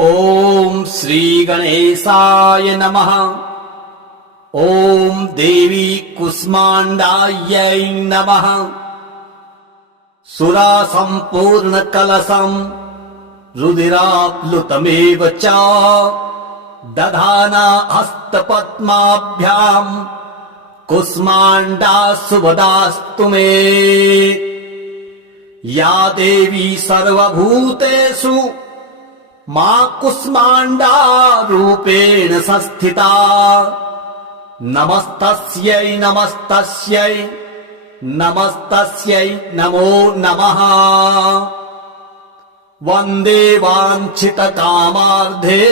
ॐ श्री गणेशाय नमः। ॐ देवी कुष्माण्डायै नमः। सुरासम्पूर्णकलशम् रुधिराप्लुतमेव च दधाना हस्तपद्माभ्याम् कुष्माण्डा शुभदास्तु मे। या देवी सर्वभूतेषु मा कुष्माण्डा रूपेण संस्थिता। नमस्तस्यै नमस्तस्यै नमस्तस्यै नमो नमः। वन्दे वाञ्छितकामार्धे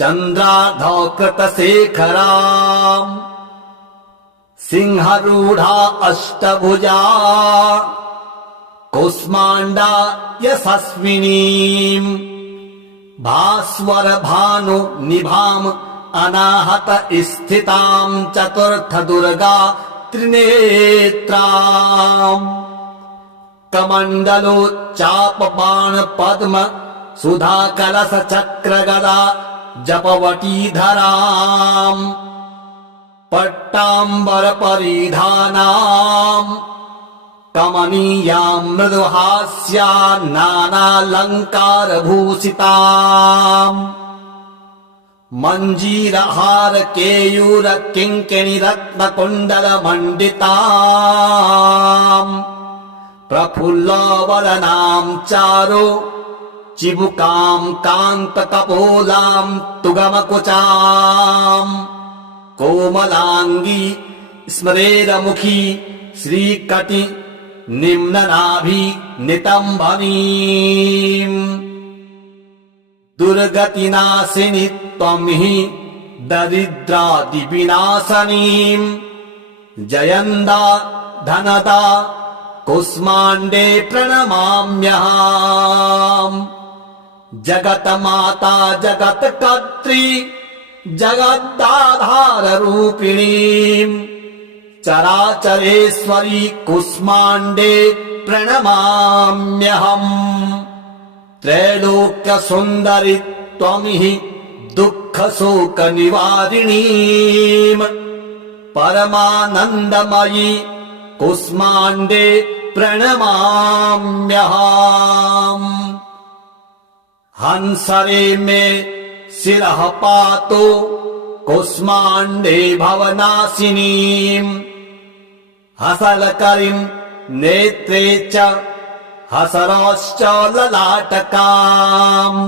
चन्द्रार्धकृतशेखराम् सिंहरूढा अष्टभुजा कुष्माण्डा यशस्विनीम् भास्वर भानु निभाम् अनाहत स्थिताम् चतुर्थ दुर्गा त्रिनेत्राम् कमण्डलोच्चाप बाण पद्म सुधा कलश चक्र गदा जपवटीधराम् पट्टाम्बर परिधानाम् कमनीयाम् मृदुहास्या नानालङ्कार भूषिताम् मञ्जीरहार केयूर किङ्किणी रत्न कुण्डल मण्डिताम् प्रफुल्लवदनाम् चारु चिबुकाम् कान्त कपोलाम् तुगमकुचाम् कोमलाङ्गी स्मरेरमुखी श्रीकटि निम्ननाभि नितम्बनीम् दुर्गतिनाशिनि त्वं हि दरिद्रादिविनाशनीम् जयन्दा धनदा कुष्माण्डे प्रणमाम्यहम् जगन्माता जगत्कर्त्री जगदाधाररूपिणीम् चराचरेश्वरी कुष्माण्डे प्रणमाम्यहम् त्रैलोक्यसुन्दरि त्वं हि दुःखशोकनिवारिणीम् परमानन्दमयी कुष्माण्डे प्रणमाम्यहम् हंसरे मे शिरः पातु कुष्माण्डे भवनाशिनीम् हसलकरीम् नेत्रे च हसरश्च ललाटकाम्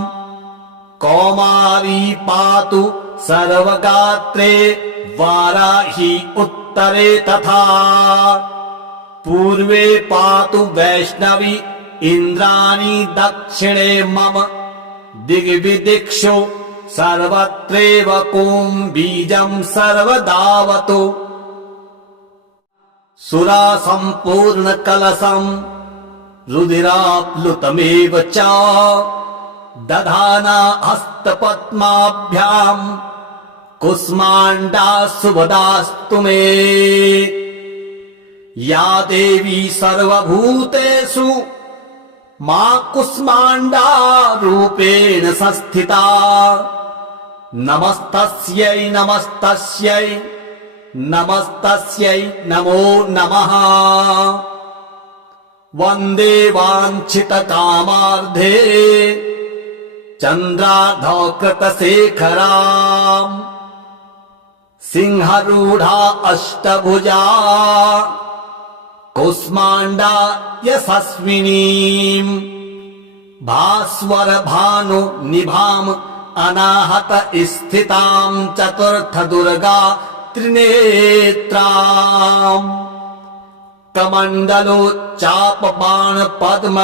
कौमारी पातु सर्वगात्रे वाराही उत्तरे तथा पूर्वे पातु वैष्णवी इन्द्राणी दक्षिणे मम दिग्विदिक्षु सर्वत्रैव कुम्भीजम् सर्वदावतु सुरासम्पूर्णकलशम् रुधिराप्लुतमेव च दधाना हस्तपद्माभ्याम् कुष्माण्डा शुभदास्तु मे। या देवी सर्वभूतेषु मा कुष्माण्डा रूपेण संस्थिता। नमस्तस्यै नमस्तस्यै नमस्तस्यै नमो नमः। वन्दे वाञ्छितकामार्धे चन्द्रार्धकृतशेखराम् सिंहरूढा अष्टभुजा कुष्माण्डा यशस्विनीम् भास्वर भानु निभाम् अनाहत स्थिताम् चतुर्थ दुर्गा त्रिनेत्राम् कमण्डलोच्चाप बाण पद्म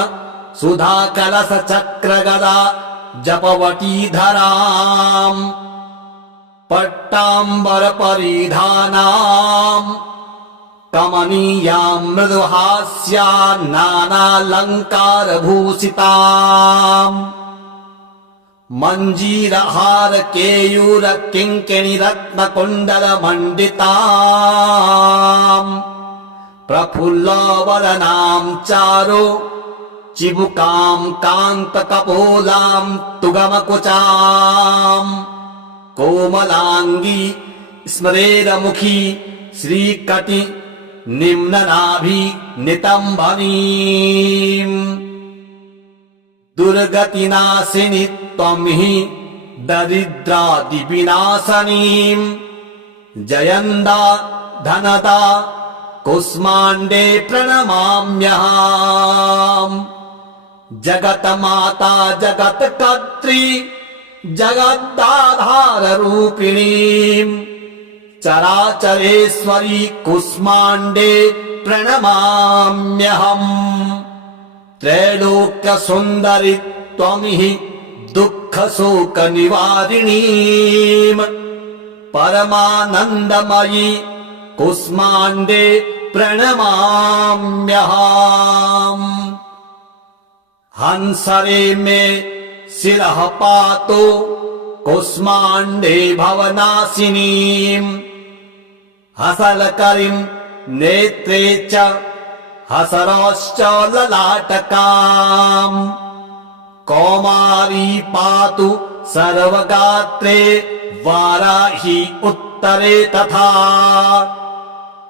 सुधा कलश चक्र गदा जपवटीधराम् पट्टाम्बर परिधानाम् कमनीयाम् मृदुहास्या नानालङ्कार भूषिताम् मञ्जीरहार केयूर किङ्किणी रत्न कुण्डल मण्डिताम् प्रफुल्लवदनाम् चारु चिबुकाम् कान्तकपोलाम् तुगमकुचाम् कोमलाङ्गी स्मरेरमुखी श्रीकटि निम्ननाभि नितम्बनीम् दुर्गतिनाशिनि त्वं हि दरिद्रादिविनाशनीम् जयन्दा धनदा कुष्माण्डे प्रणमाम्यहम् जगन्माता जगत्कर्त्री जगदाधाररूपिणीम् चराचरेश्वरी कुष्माण्डे प्रणमाम्यहम् त्रैलोक्यसुन्दरि त्वं हि दुःखशोकनिवारिणीम् परमानन्दमयी कुष्माण्डे प्रणमाम्यहम् हंसरे मे शिरः पातु कुष्माण्डे भवनाशिनीम् हसलकरीम् नेत्रे च हसरश्च ललाटकाम् कौमारी पातु सर्वगात्रे वाराही उत्तरे तथा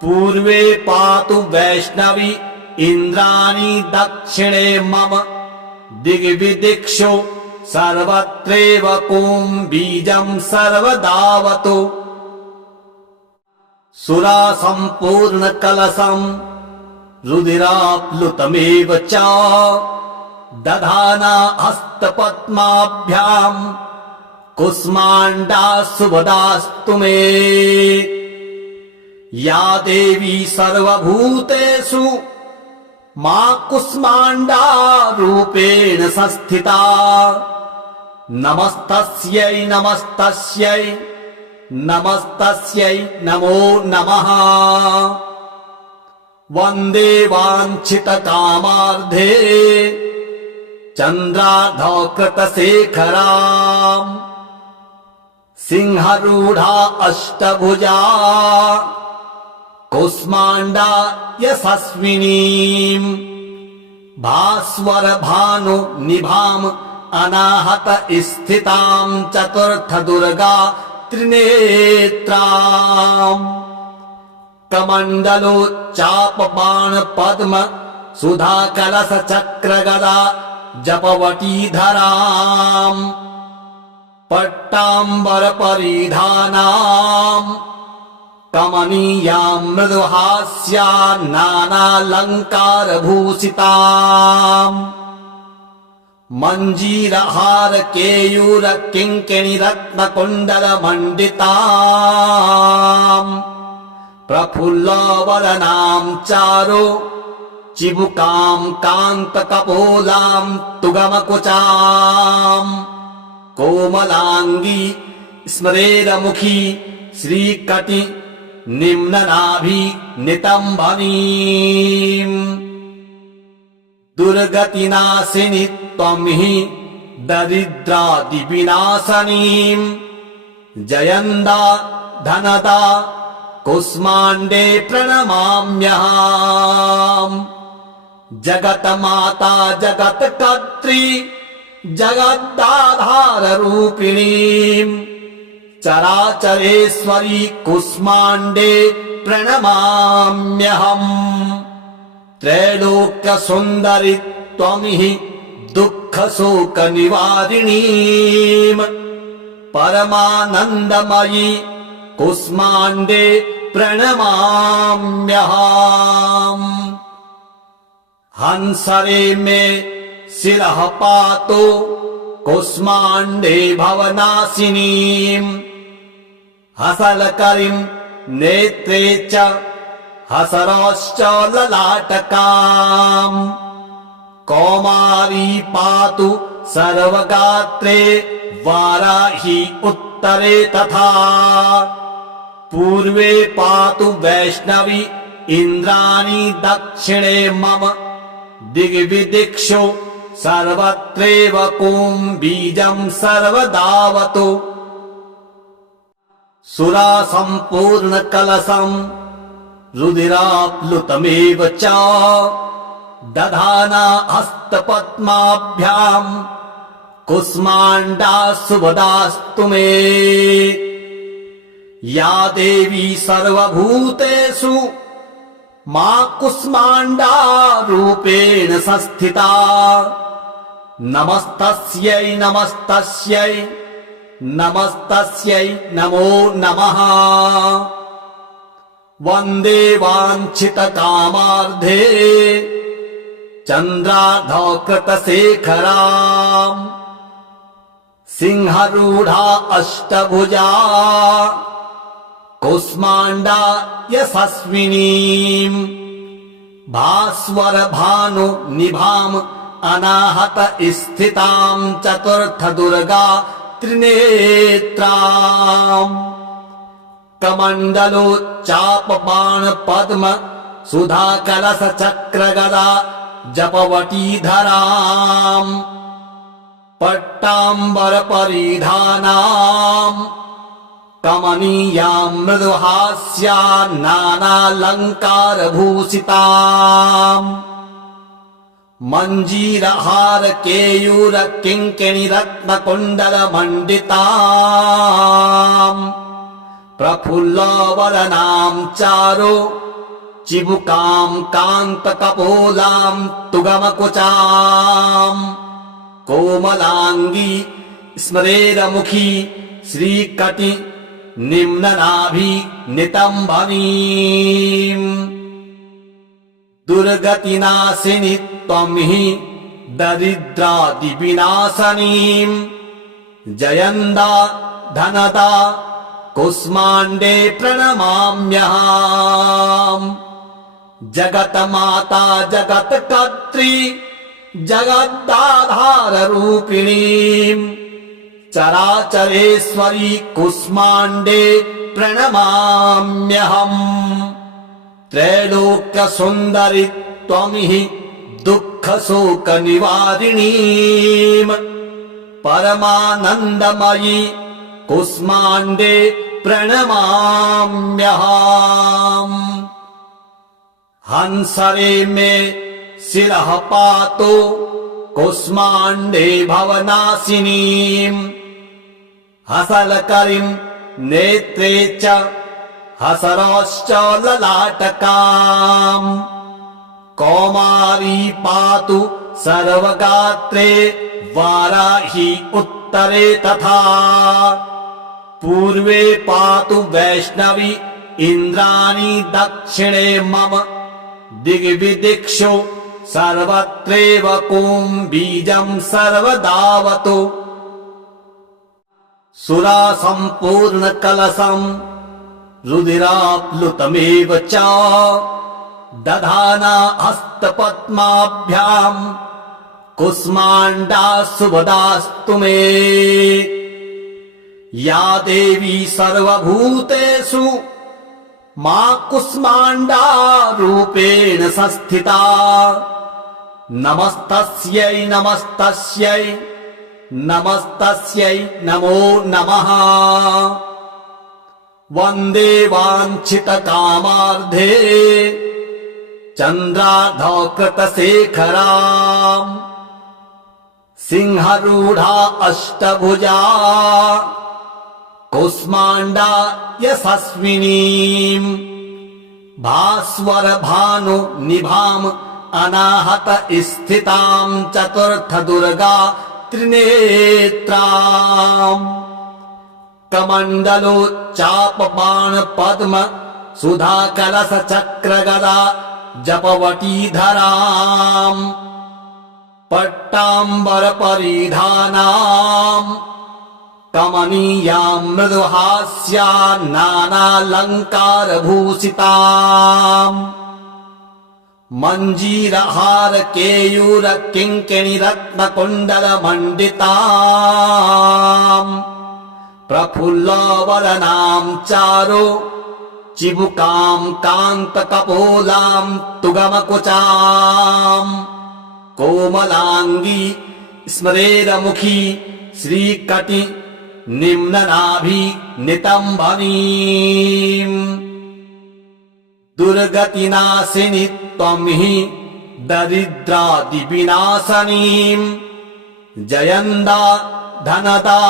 पूर्वे पातु वैष्णवी इन्द्राणी दक्षिणे मम दिग्विदिक्षु सर्वत्रैव कुम्भीजम् सर्वदावतु सुरासम्पूर्णकलशम् रुधिराप्लुतमेव च दधाना हस्तपद्माभ्याम् कुष्माण्डा शुभदास्तु मे या देवी सर्वभूतेषु मा कुष्माण्डा रूपेण संस्थिता नमस्तस्यै नमस्तस्यै नमस्तस्यै नमो नमः वन्दे वाञ्छितकामार्धे चन्द्रार्धकृतशेखराम् सिंहरूढा अष्टभुजा कुष्माण्डा यशस्विनीम् भास्वर भानु निभाम् अनाहत स्थिताम् चतुर्थ दुर्गा त्रिनेत्राम् कमण्डलोच्चापबाण पद्म सुधा कलश चक्र गदा जपवटीधराम् पट्टाम्बर परिधानाम् कमनीयाम् मृदुहास्या नानालङ्कार भूषिताम् मञ्जीरहार केयूर किङ्किणी रत्नकुण्डल मण्डिताम् प्रफुल्लवदनाम् चारु चिबुकाम् कान्तकपोलाम् तुगमकुचाम् कोमलाङ्गी स्मरेरमुखी श्रीकटि निम्ननाभि नितम्बनीम् दुर्गतिनाशिनि त्वं हि दरिद्रादिविनाशनीम् जयन्दा धनदा कुष्माण्डे प्रणमाम्यहम् जगन्माता जगत्कर्त्री जगदाधाररूपिणीम् चराचरेश्वरी कुष्माण्डे प्रणमाम्यहम् त्रैलोक्यसुन्दरि त्वं हि दुःखशोकनिवारिणीम् परमानन्दमयी कुष्माण्डे प्रणमाम्यहम् हंसरे मे शिरः पातु कुष्माण्डे भवनाशिनीम् हसलकरीम् नेत्रे च हसरश्च ललाटकाम् कौमारी पातु सर्वगात्रे वाराही उत्तरे तथा पूर्वे पातु वैष्णवी इन्द्राणी दक्षिणे मम दिग्विदिक्षु सर्वत्रैव कुम्भीजम् सर्वदावतु सुरासम्पूर्णकलशम् रुधिराप्लुतमेव च दधाना हस्तपद्माभ्याम् कुष्माण्डा सुभदास्तु मे। या देवी सर्वभूतेषु मा कुष्माण्डा रूपेण संस्थिता। नमस्तस्यै नमस्तस्यै नमस्तस्यै नमो नमः। वन्दे वाञ्छितकामार्धे चन्द्रार्धकृतशेखराम् सिंहरूढा अष्टभुजा कुष्माण्डा यशस्विनीम्। भास्वर भानु निभाम् अनाहत स्थिताम् चतुर्थ दुर्गा त्रिनेत्राम्। कमण्डलोच्चाप बाण पद्म सुधा कलश चक्र गदा जपवटीधराम्। पट्टाम्बर परिधानाम् कमनीयाम् मृदुहास्या नानालङ्कार भूषिताम्। मञ्जीरहार केयूर किङ्किणी रत्न कुण्डल मण्डिताम्। प्रफुल्लवदनाम् चारु चिबुकाम् कान्त कपोलाम् तुगमकुचाम्। कोमलाङ्गी स्मरेरमुखी श्रीकटि निम्ननाभि नितम्बनीम्। दुर्गतिनाशिनि त्वं हि दरिद्रादिविनाशनीम्। जयन्दा धनदा कुष्माण्डे प्रणमाम्यहम्। जगन्माता जगत्कर्त्री जगदाधाररूपिणीम्। चराचरेश्वरी कुष्माण्डे प्रणमाम्यहम्। त्रैलोक्यसुन्दरि त्वं हि दुःखशोकनिवारिणीम्। परमानन्दमयी कुष्माण्डे प्रणमाम्यहम्। हंसरे मे शिरः पातु कुष्माण्डे भवनाशिनीम्। हसलकरीम् नेत्रे च हसरश्च ललाटकाम्। कौमारी पातु सर्वगात्रे वाराही उत्तरे तथा। पूर्वे पातु वैष्णवी इन्द्राणी दक्षिणे मम। दिग्विदिक्षु सर्वत्रैव कुम्भीजम् सर्वदावतु। सुरा सम्पूर्ण कलशम् रुधिराप्लुतमेव च दधाना हस्तपद्माभ्याम् कुष्माण्डा सुभदास्तु मे। या देवी सर्वभूतेषु मा कुष्माण्डा रूपेण संस्थिता। नमस्तस्यै नमस्तस्यै नमस्तस्यै नमो नमः। वन्दे वाञ्छितकामार्धे चन्द्रार्धकृतशेखराम् सिंहरूढा अष्टभुजा कुष्माण्डा यशस्विनीम्। भास्वर भानु निभाम् अनाहत स्थिताम् चतुर्थ दुर्गा त्रिनेत्राम्। कमण्डलोच्चाप बाण पद्म सुधा कलश चक्र गदा जपवटीधराम्। पट्टाम्बर परिधानाम् कमनीयाम् मृदुहास्या नानालङ्कार भूषिताम्। मञ्जीरहार केयूर किङ्किणी रत्न कुण्डल मण्डिताम्। प्रफुल्लवदनाम् चारु चिबुकाम् कान्त कपोलाम् तुगमकुचाम्। कोमलाङ्गी स्मरेरमुखी श्रीकटि निम्ननाभि नितम्बनीम्। दुर्गतिनाशिनि त्वं हि दरिद्रादिविनाशनीम् जयन्दा धनदा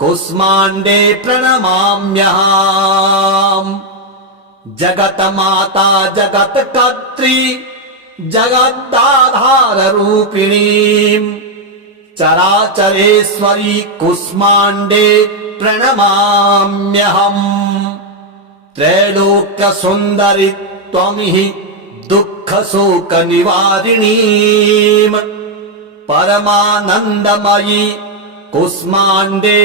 कुष्माण्डे प्रणमाम्यहम् जगन्माता जगत्कर्त्री जगदाधाररूपिणीम् चराचरेश्वरी कुष्माण्डे प्रणमाम्यहम् त्रैलोक्यसुन्दरि त्वमिहि दुःखशोकनिवारिणीम् परमानन्दमयी कुष्माण्डे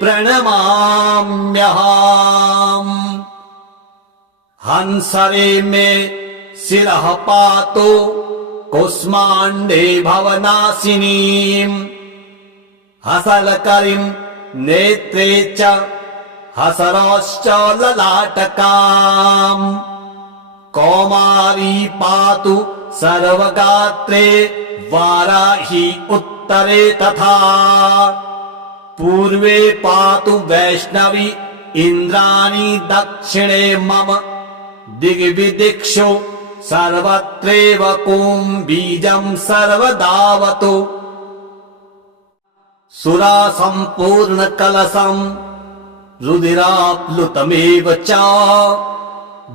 प्रणमाम्यहम् हंसरे मे शिरः पातु कुष्माण्डे भवनाशिनीम् हसलकरीम् नेत्रे च हसरश्च ललाटकाम् कौमारी पातु सर्वगात्रे वाराही उत्तरे तथा पूर्वे पातु वैष्णवी इन्द्राणी दक्षिणे मम दिग्विदिक्षु सर्वत्रैव कुम्भीजम् सर्वदावतु सुरा सम्पूर्णकलशम् रुधिराप्लुतमेव च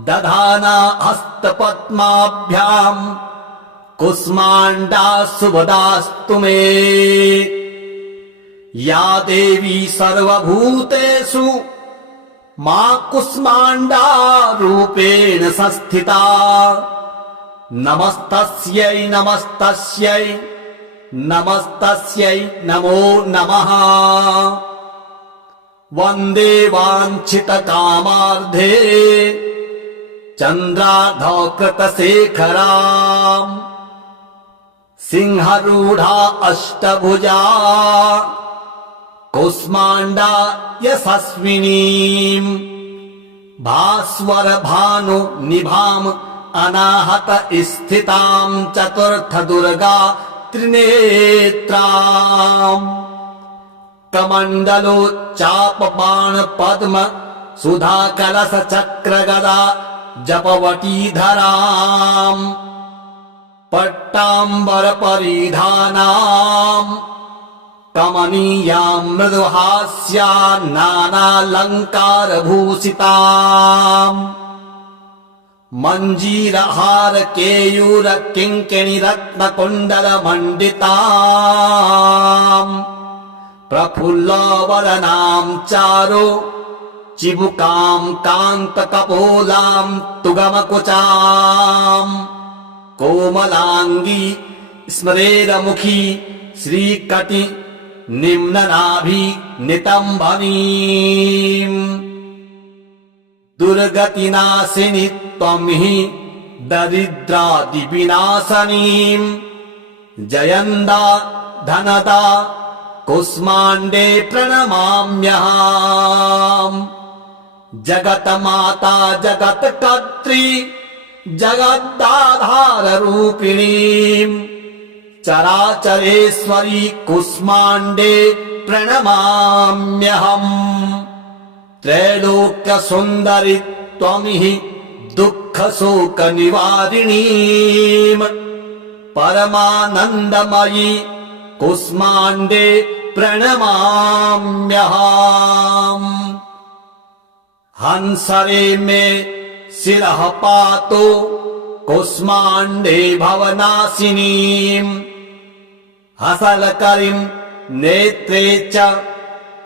दधाना हस्तपद्माभ्याम् कुष्माण्डा शुभदास्तु मे या देवी सर्वभूतेषु मा कुष्माण्डा रूपेण संस्थिता नमस्तस्यै नमस्तस्यै नमस्तस्यै नमो नमः वन्दे वाञ्छितकामार्धे चन्द्रार्धकृतशेखराम् सिंहरूढा अष्टभुजा कुष्माण्डा यशस्विनीम् भास्वर भानु निभाम् अनाहत स्थिताम् चतुर्थ दुर्गा त्रिनेत्राम् कमण्डलोच्चाप बाण पद्म सुधा कलश चक्र गदा जपवटीधराम् पट्टाम्बर परिधानाम् कमनीयाम् मृदुहास्या नानालङ्कार भूषिताम् मञ्जीरहार केयूर किङ्किणी रत्न कुण्डल मण्डिताम् प्रफुल्लवदनाम् चारु चिबुकाम् कान्त कपोलाम् तुगमकुचाम् कोमलाङ्गी स्मरेरमुखी श्रीकटि निम्ननाभि नितम्बनीम् दुर्गतिनाशिनि त्वं हि दरिद्रादिविनाशनीम् जयन्दा धनदा कुष्माण्डे प्रणमाम्यहम् जगन्माता जगत्कर्त्री जगदाधाररूपिणीम् चराचरेश्वरी कुष्माण्डे प्रणमाम्यहम् त्रैलोक्यसुन्दरि त्वमिहि दुःखशोकनिवारिणीम् परमानन्दमयी कुष्माण्डे प्रणमाम्यहम् हंसरे मे शिरः पातु कुष्माण्डे भवनाशिनीम् हसलकरीम् नेत्रे च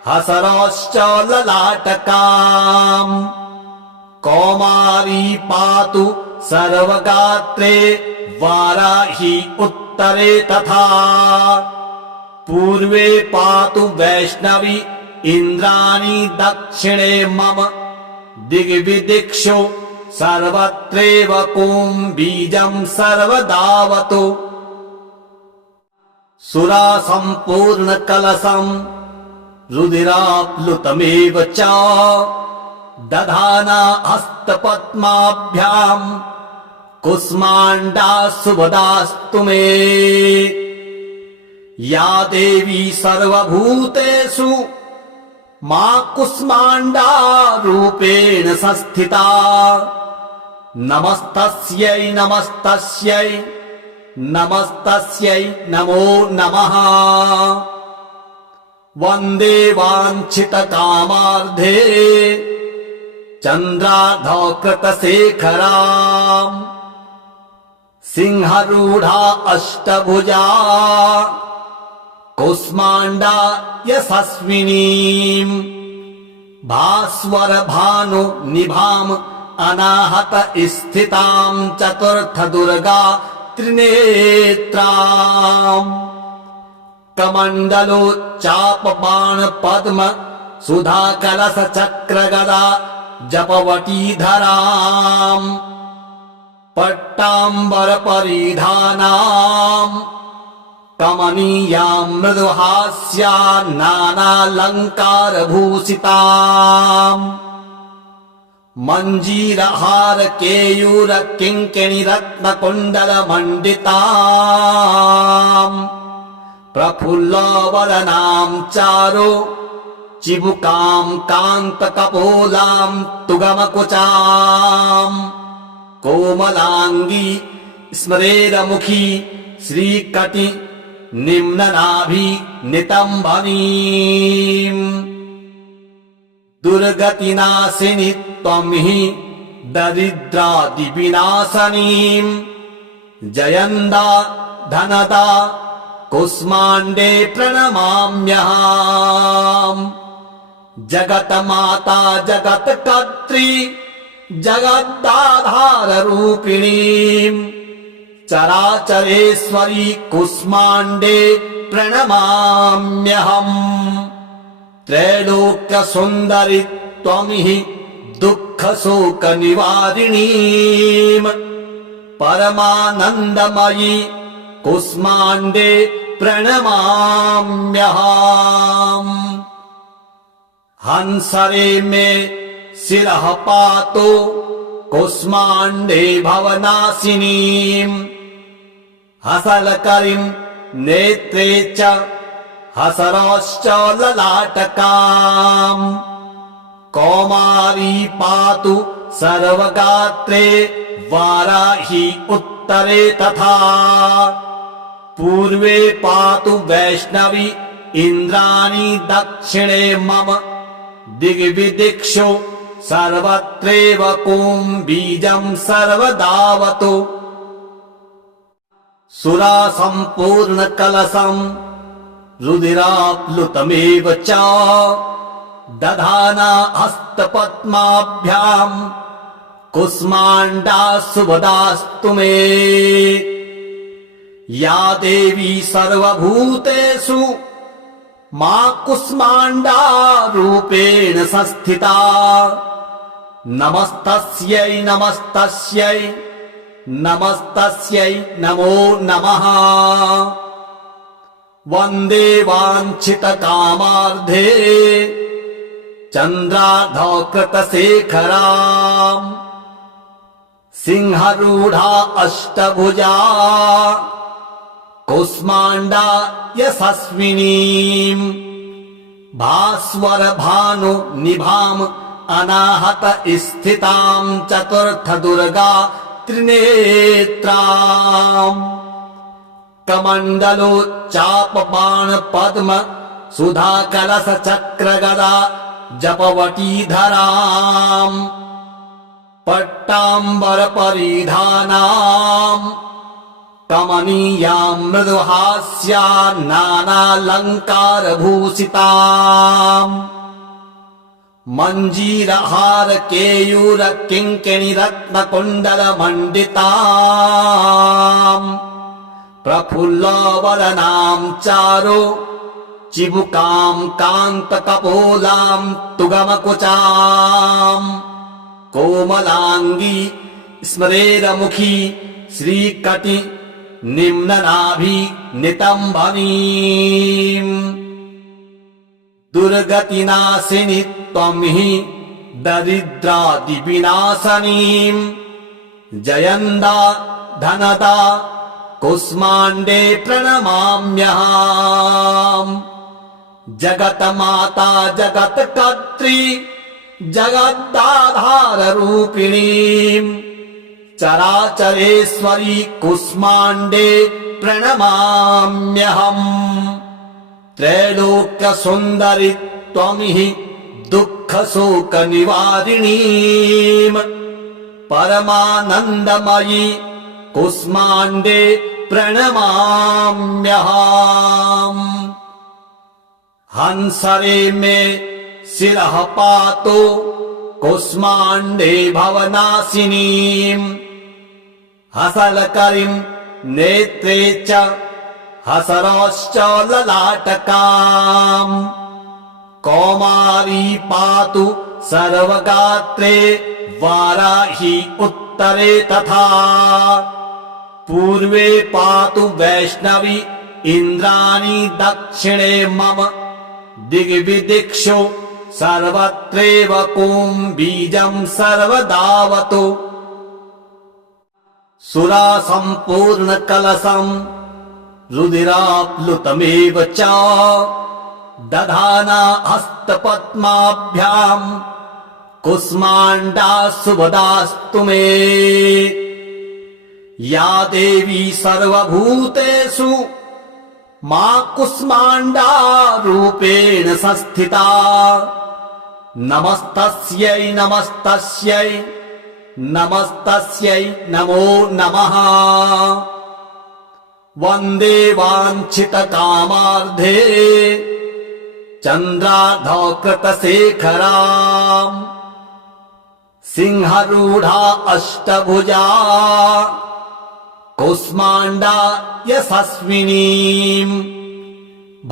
हसरश्च ललाटकाम् कौमारी पातु सर्वगात्रे वाराही उत्तरे तथा पूर्वे पातु वैष्णवी इन्द्राणी दक्षिणे मम दिग्विदिक्षु सर्वत्रैव कुम्भीजम् सर्वदावतु सुरा सम्पूर्णकलशम् रुधिराप्लुतमेव च दधाना हस्तपद्माभ्याम् कुष्माण्डा शुभदास्तु मे या देवी सर्वभूतेषु मा कुष्माण्डा रूपेण संस्थिता नमस्तस्यै नमस्तस्यै नमस्तस्यै नमो नमः। वन्दे वाञ्छितकामार्धे चन्द्रार्धकृतशेखराम् सिंहरूढा अष्टभुजा कुष्माण्डा यशस्विनीम् भास्वर भानु निभाम् अनाहत स्थिताम् चतुर्थ दुर्गा त्रिनेत्राम् कमण्डलोच्चापबाण पद्म सुधा कलश चक्र गदा जपवटीधराम् पट्टाम्बर परिधानाम् कमनीयाम् मृदुहास्या नानालङ्कार भूषिताम् मञ्जीरहार केयूर किङ्किणी रत्न कुण्डल मण्डिताम् प्रफुल्लवदनाम् चारु चिबुकाम् कान्त कपोलाम् तुगमकुचाम् कोमलाङ्गी स्मरेरमुखी श्रीकटि निम्ननाभि नितम्बनीम् दुर्गतिनाशिनि त्वं हि दरिद्रादिविनाशनीम् जयन्दा धनदा कुष्माण्डे प्रणमाम्यहम् जगन्माता जगत्कर्त्री जगदाधाररूपिणीम् चराचरेश्वरी कुष्माण्डे प्रणमाम्यहम् त्रैलोक्यसुन्दरि त्वं हि दुःखशोकनिवारिणीम् परमानन्दमयी कुष्माण्डे प्रणमाम्यहम् हंसरे मे शिरः पातु कुष्माण्डे भवनाशिनीम् हसलकरीम् नेत्रे च हसरश्च ललाटकाम् कौमारी पातु सर्वगात्रे वाराही उत्तरे तथा पूर्वे पातु वैष्णवी इन्द्राणी दक्षिणे मम दिग्विदिक्षु सर्वत्रैव कुम्भीजम् सर्वदावतु सुरा सम्पूर्ण कलशम् रुधिराप्लुतमेव च दधाना हस्तपद्माभ्याम् कुष्माण्डा शुभदास्तु मे या देवी सर्वभूतेषु मा कुष्माण्डा रूपेण संस्थिता नमस्तस्यै नमस्तस्यै नमस्तस्यै नमो नमः। वन्दे वाञ्छितकामार्धे चन्द्रार्धकृतशेखराम् सिंहरूढा अष्टभुजा कुष्माण्डा यशस्विनीम् भास्वर भानु निभाम् अनाहत स्थिताम् चतुर्थ दुर्गा त्रिनेत्राम् कमण्डलोच्चापबाण पद्म सुधा कलश चक्र गदा जपवटीधराम् पट्टाम्बर परिधानाम् कमनीयाम् मृदुहास्या नानालङ्कार भूषिताम् मञ्जीरहार केयूर किङ्किणी रत्न कुण्डल मण्डिताम् प्रफुल्लवदनाम् चारु चिबुकाम् कान्त कपोलाम् तुगमकुचाम् कोमलाङ्गी स्मरेरमुखी श्रीकटि निम्ननाभि नितम्बनीम् दुर्गतिनाशिनि त्वं हि दरिद्रादिविनाशनीम् जयन्दा धनदा कुष्माण्डे प्रणमाम्यहम् जगन्माता जगत्कर्त्री जगदाधाररूपिणीम् चराचरेश्वरी कुष्माण्डे प्रणमाम्यहम् त्रैलोक्यसुन्दरि त्वमिहि दुःखशोकनिवारिणीम् परमानन्दमयी कुष्माण्डे प्रणमाम्यहम् हंसरे मे शिरः पातु कुष्माण्डे भवनाशिनीम् हसलकरीम् नेत्रे च हसरश्च ललाटकाम् कौमारी पातु सर्वगात्रे वाराही उत्तरे तथा पूर्वे पातु वैष्णवी इन्द्राणी दक्षिणे मम दिग्विदिक्षु सर्वत्रैव कुम्भीजं सर्वदावतु सुरा सम्पूर्णकलशम् रुधिराप्लुतमेव च दधाना हस्तपद्माभ्याम् कुष्माण्डा शुभदास्तु मे या देवी सर्वभूतेषु मा कुष्माण्डा रूपेण संस्थिता नमस्तस्यै नमस्तस्यै नमस्तस्यै नमो नमः वन्दे वाञ्छितकामार्धे चन्द्रार्धकृतशेखराम् सिंहरूढा अष्टभुजा कुष्माण्डा यशस्विनीम्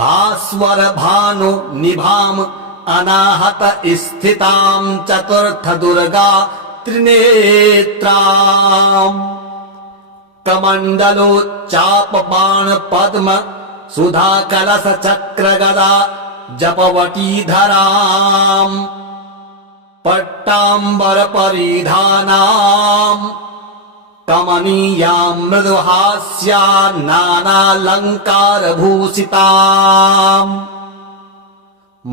भास्वर भानु निभाम् अनाहत स्थिताम् चतुर्थ दुर्गा त्रिनेत्राम् कमण्डलोच्चाप बाण पद्म सुधा कलश चक्र गदा जपवटीधराम् पट्टाम्बर परिधानाम् कमनीयाम् मृदुहास्या नानालङ्कार भूषिताम्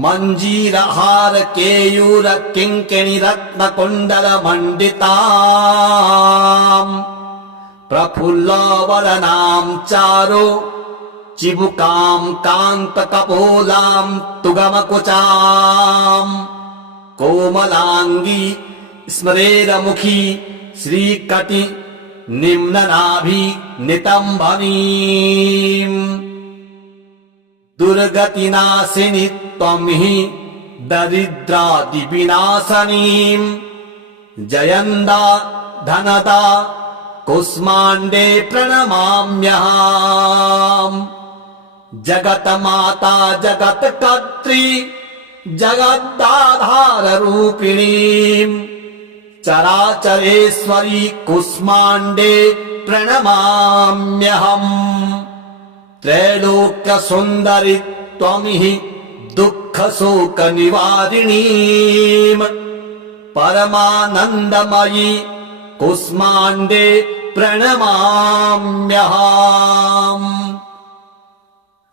मञ्जीरहार केयूर किङ्किणी रत्न कुण्डल मण्डिताम् प्रफुल्लवदनाम् चारु चिबुकाम् कान्त कपोलाम् तुगमकुचाम् कोमलाङ्गी स्मरेरमुखी श्रीकटि निम्ननाभि नितम्बनीम् दुर्गतिनाशिनि त्वं हि दरिद्रादिविनाशनीम् जयन्दा धनदा कुष्माण्डे प्रणमाम्यहम् जगन्माता जगत्कर्त्री जगदाधाररूपिणीम् चराचरेश्वरी कुष्माण्डे प्रणमाम्यहम् त्रैलोक्यसुन्दरि त्वमिहि दुःखशोकनिवारिणीम् परमानन्दमयी कुष्माण्डे प्रणमाम्यहम्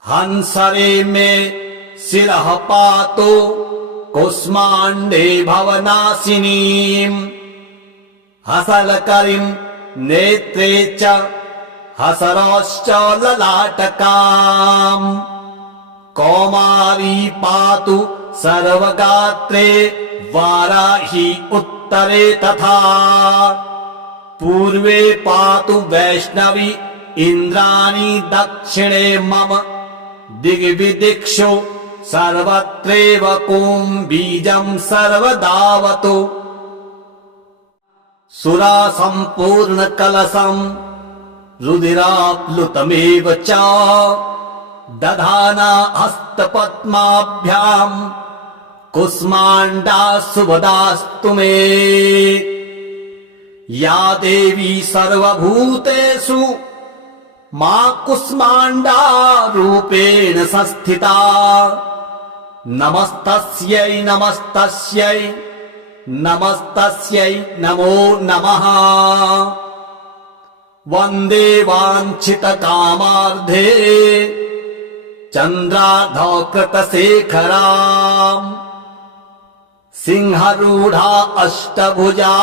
हंसरे मे शिरः पातु कुष्माण्डे भवनाशिनीम् हसलकरीम् नेत्रे च हसरश्च ललाटकाम् कौमारी पातु सर्वगात्रे वाराही उत्तरे तथा पूर्वे पातु वैष्णवी इन्द्राणी दक्षिणे मम दिग्विदिक्षु सर्वत्रैव कुम्भीजं सर्वदावतु सुरा सम्पूर्णकलशम् रुधिराप्लुतमेव च दधाना हस्तपद्माभ्याम् कुष्माण्डा शुभदास्तु मे या देवी सर्वभूतेषु मा कुष्माण्डा रूपेण संस्थिता नमस्तस्यै नमस्तस्यै नमस्तस्यै नमो नमः वन्दे वाञ्छितकामार्धे चन्द्रार्धकृतशेखराम् सिंहरूढा अष्टभुजा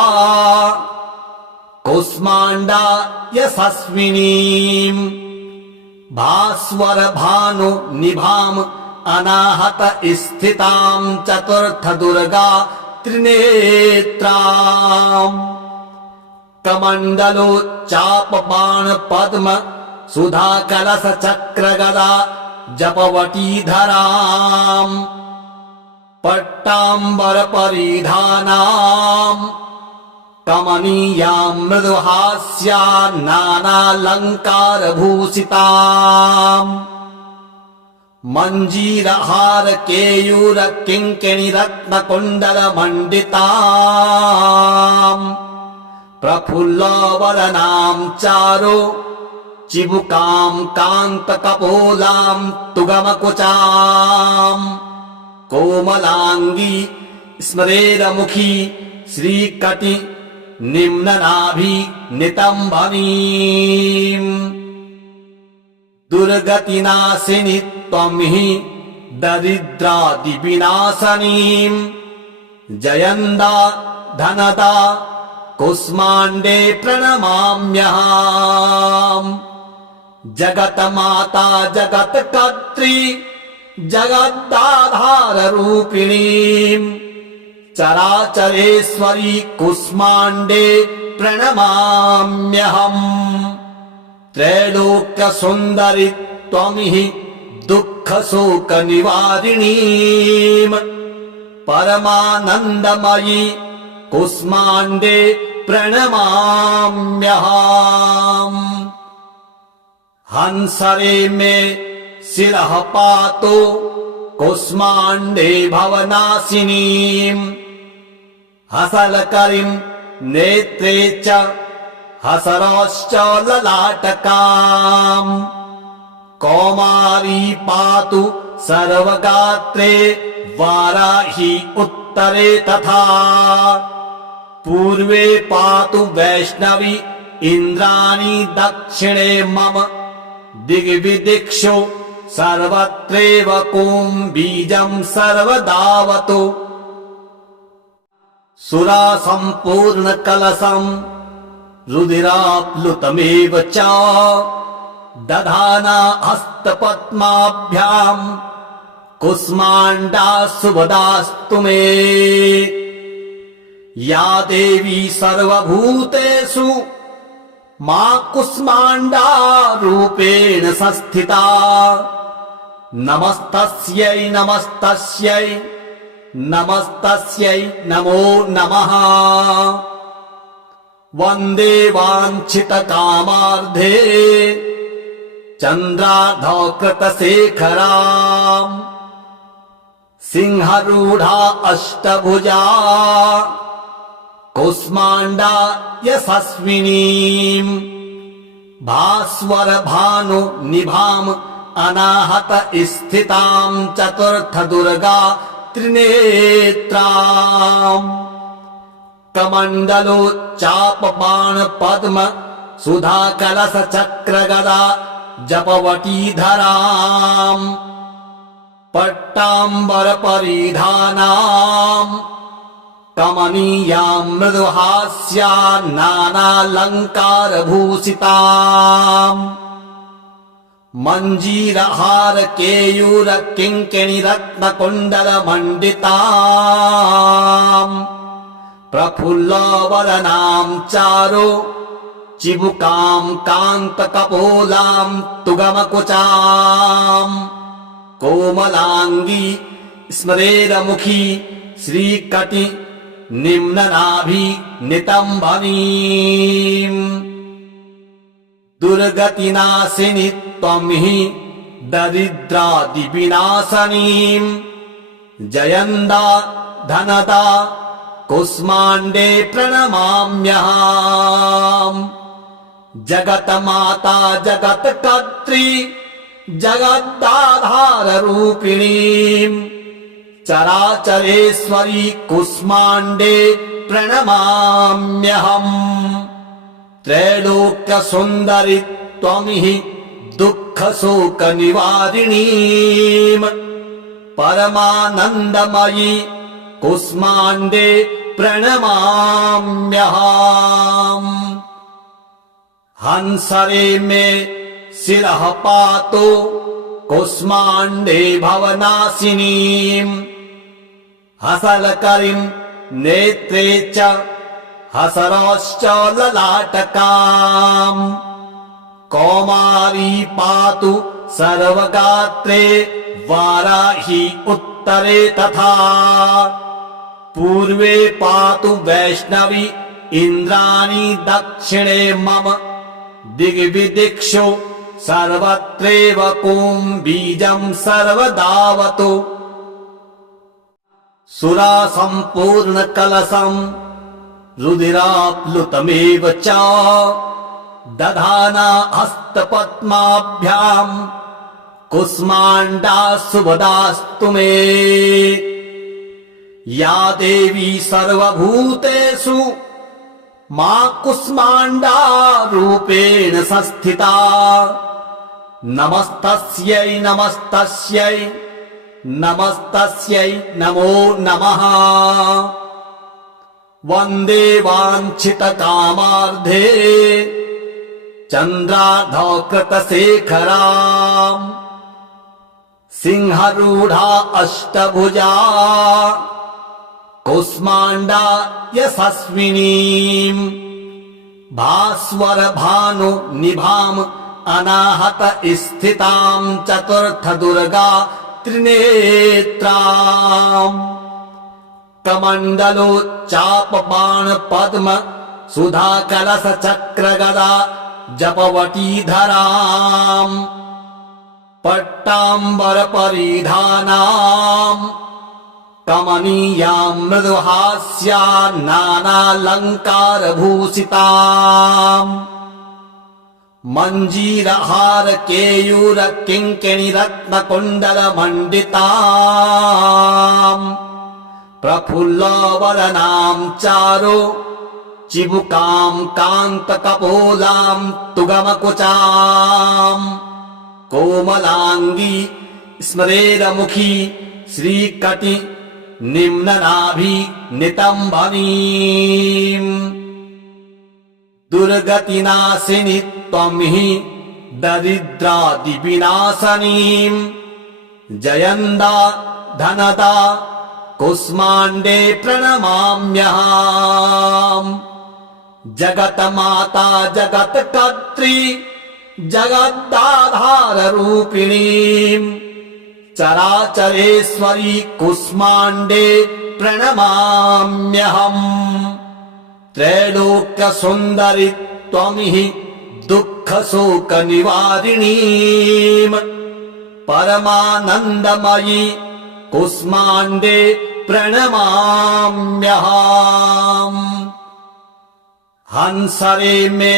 कुष्माण्डा यशस्विनीम् भास्वर भानु निभाम् अनाहत स्थिताम् चतुर्थ दुर्गा त्रिनेत्राम् कमण्डलोच्चाप बाण पद्म सुधा कलश चक्र गदा जपवटीधराम् पट्टाम्बर परिधानाम् कमनीयाम् मृदुहास्या नानालङ्कार भूषिताम् मञ्जीरहार केयूर किङ्किणी रत्न कुण्डल मण्डिताम् प्रफुल्लवदनाम् चारु चिबुकाम् कान्त कपोलाम् तुगमकुचाम् कोमलाङ्गी स्मरेरमुखी श्रीकटि निम्ननाभि नितम्बनीम् दुर्गतिनाशिनि त्वं हि दरिद्रादिविनाशनीम् जयन्दा धनदा कुष्माण्डे प्रणमाम्यहम् जगन्माता जगत्कर्त्री जगदाधाररूपिणीम् चराचरेश्वरी कुष्माण्डे प्रणमाम्यहम् त्रैलोक्यसुन्दरि त्वं हि दुःखशोकनिवारिणीम् परमानन्दमयी कुष्माण्डे प्रणमाम्यहम् हंसरे मे शिरः पातु कुष्माण्डे भवनाशिनीम् हसलकरीम् नेत्रे च हसरश्च ललाटकाम् कौमारी पातु सर्वगात्रे वाराही उत्तरे तथा पूर्वे पातु वैष्णवी इन्द्राणी दक्षिणे मम दिग्विदिक्षु सर्वत्रैव कुम्भीजम् सर्वदावतु सुरा सम्पूर्ण कलशम् रुधिराप्लुतमेव च दधाना हस्तपद्माभ्याम् कुष्माण्डा शुभदास्तु मे या देवी सर्वभूतेषु मा कुष्माण्डा रूपेण संस्थिता नमस्तस्यै नमस्तस्यै नमस्तस्यै नमो नमः वन्दे वाञ्छितकामार्धे चन्द्रार्धकृतशेखराम् सिंहरूढा अष्टभुजा कुष्माण्डा यशस्विनीम् भास्वर भानु निभाम् अनाहत स्थिताम् चतुर्थ दुर्गा त्रिनेत्राम् कमण्डलोच्चाप बाण पद्म सुधा कलश चक्र गदा जपवटीधराम् पट्टाम्बर परिधानाम् कमनीयाम् मृदुहास्या नानालङ्कार भूषिताम् मञ्जीरहार केयूर किङ्किणी रत्न कुण्डल मण्डिताम् प्रफुल्लवदनाम् चारु चिबुकाम् कान्त कपोलाम् तुगमकुचाम् कोमलाङ्गी स्मरेरमुखी श्रीकटि निम्ननाभि नितम्बनीम् दुर्गतिनाशिनि त्वं हि दरिद्रादिविनाशनीम् जयन्दा धनदा कुष्माण्डे प्रणमाम्यहम् जगन्माता जगत्कर्त्री जगदाधाररूपिणीम् चराचरेश्वरी कुष्माण्डे प्रणमाम्यहम् त्रैलोक्यसुन्दरि त्वं हि दुःखशोकनिवारिणीम् परमानन्दमयी कुष्माण्डे प्रणमाम्यहम्। हंसरे मे शिरः पातु कुष्माण्डे भवनाशिनीम् हसलकरीम् नेत्रे च हसरश्च ललाटकाम् कौमारी पातु सर्वगात्रे वाराही उत्तरे तथा पूर्वे पातु वैष्णवी इन्द्राणी दक्षिणे मम दिग्विदिक्षु सर्वत्रैव कुम्भीजम् सर्वदावतु सुरा सम्पूर्ण कलशम् रुधिराप्लुतमेव च दधाना हस्तपद्माभ्याम् कुष्माण्डा शुभदास्तु मे या देवी सर्वभूतेषु मा कुष्माण्डा रूपेण संस्थिता नमस्तस्यै नमस्तस्यै नमस्तस्यै नमो नमः वन्दे वाञ्छितकामार्धे चन्द्रार्धकृतशेखराम् सिंहरूढा अष्टभुजा कुष्माण्डा यशस्विनीम् भास्वर भानु निभाम् अनाहत स्थिताम् चतुर्थ दुर्गा त्रिनेत्राम् कमण्डलोच्चापबाण पद्म सुधा कलश चक्र गदा जपवटीधराम् पट्टाम्बर परिधानाम् कमनीयाम् मृदुहास्या नानालङ्कार भूषिताम् मञ्जीरहार केयूर किङ्किणी रत्न कुण्डल मण्डिताम् प्रफुल्लवदनाम् चारु चिबुकाम् कान्त कपोलाम् तुगमकुचाम् कोमलाङ्गी स्मरेरमुखी श्रीकटि निम्ननाभि नितम्बनीम् दुर्गतिनाशिनि त्वं हि दरिद्रादिविनाशनीम् जयन्दा धनदा कुष्माण्डे प्रणमाम्यहम् जगन्माता जगत्कर्त्री जगदाधाररूपिणीम् चराचरेश्वरी कुष्माण्डे प्रणमाम्यहम् त्रैलोक्यसुन्दरि त्वं हि दुःखशोकनिवारिणीम् परमानन्दमयी कुष्माण्डे प्रणमाम्यहम् हंसरे मे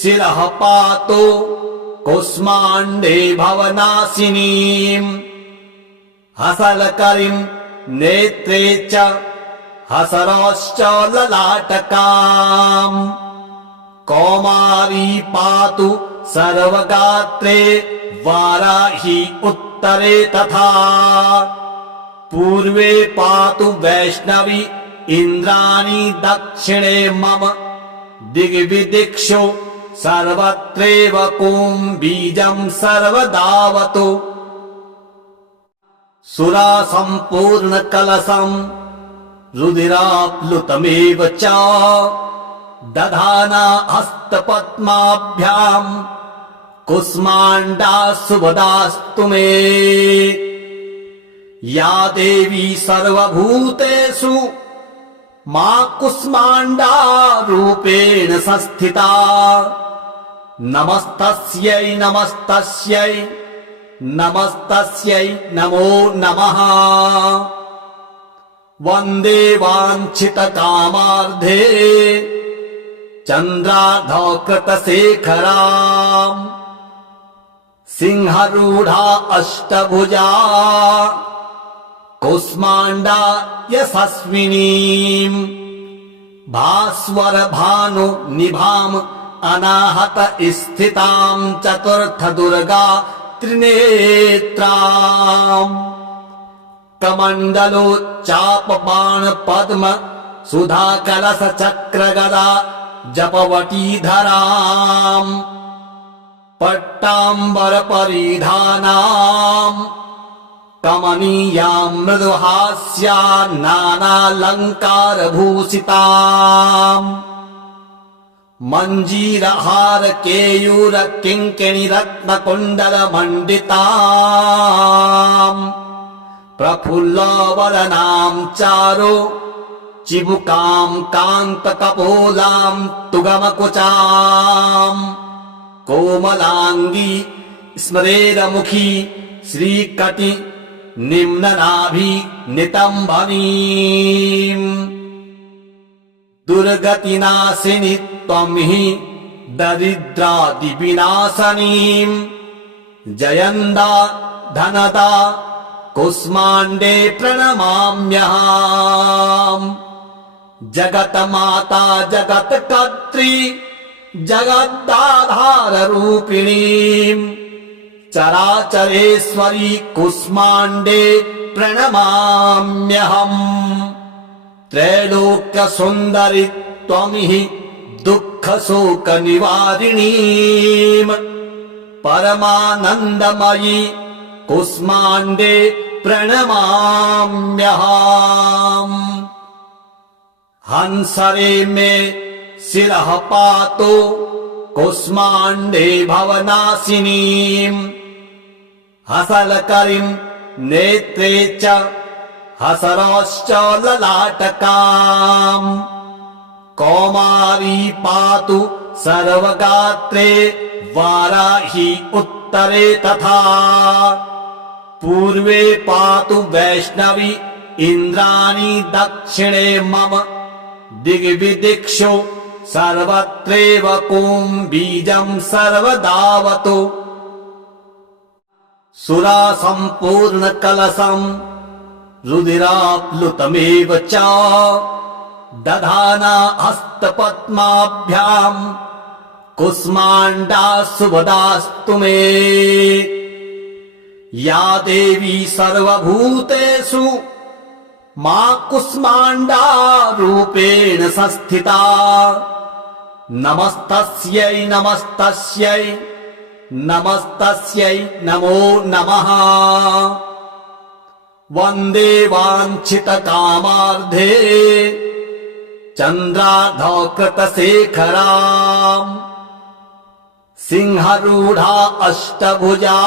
शिरः पातु कुष्माण्डे भवनाशिनीम् हसलकरीम् नेत्रे च हसरश्च ललाटकाम् कौमारी पातु सर्वगात्रे वाराही उत्तरे तथा पूर्वे पातु वैष्णवी इन्द्राणी दक्षिणे मम दिग्विदिक्षु सर्वत्रैव कुम्भीजम् सर्वदावतु सुरा सम्पूर्ण कलशम् रुधिराप्लुतमेव च दधाना हस्तपद्माभ्याम् कुष्माण्डा शुभदास्तु मे या देवी सर्वभूतेषु मा कुष्माण्डा रूपेण संस्थिता नमस्तस्यै नमस्तस्यै नमस्तस्यै नमो नमः वन्दे वाञ्छितकामार्धे चन्द्रार्धकृतशेखराम् सिंहरूढा अष्टभुजा कुष्माण्डा यशस्विनीम् भास्वर भानु निभाम् अनाहत स्थिताम् चतुर्थ दुर्गा त्रिनेत्राम् कमण्डलोच्चापबाण पद्म सुधा कलश चक्र गदा जपवटीधराम् पट्टाम्बरपरिधानाम् कमनीयाम् मृदुहास्या नानालङ्कारभूषिताम् मञ्जीरहार केयूर किङ्किणी रत्नकुण्डलमण्डिताम् प्रफुल्लवदनाम् चारु चिबुकाम् कान्तकपोलाम् तुगमकुचाम् कोमलाङ्गी स्मरेरमुखी श्रीकटि निम्ननाभि नितम्बनीम् दुर्गतिनाशिनि त्वं हि दरिद्रादिविनाशनीम् जयन्दा धनदा कुष्माण्डे प्रणमाम्यहम् जगन्माता जगत्कर्त्री जगदाधाररूपिणीम् चराचरेश्वरी कुष्माण्डे प्रणमाम्यहम् त्रैलोक्यसुन्दरि त्वं हि दुःखशोकनिवारिणीम् परमानन्दमयी कुष्माण्डे प्रणमाम्यहम् हंसरे मे शिरः पातु कुष्माण्डे भवनाशिनीम् हसलकरीम् नेत्रे च हसरश्च ललाटकाम् कौमारी पातु सर्वगात्रे वाराही उत्तरे तथा पूर्वे पातु वैष्णवी इन्द्राणी दक्षिणे मम दिग्विदिक्षु सर्वत्रैव कुम्भीजम् सर्वदावतु सुरासम्पूर्णकलशम् रुधिराप्लुतमेव च दधाना हस्तपद्माभ्याम् कुष्माण्डा शुभदास्तु मे या देवी सर्वभूतेषु मा कुष्माण्डा रूपेण संस्थिता नमस्तस्यै नमस्तस्यै नमस्तस्यै नमो नमः वन्दे वाञ्छितकामार्धे चन्द्रार्धकृतशेखराम् सिंहरूढा अष्टभुजा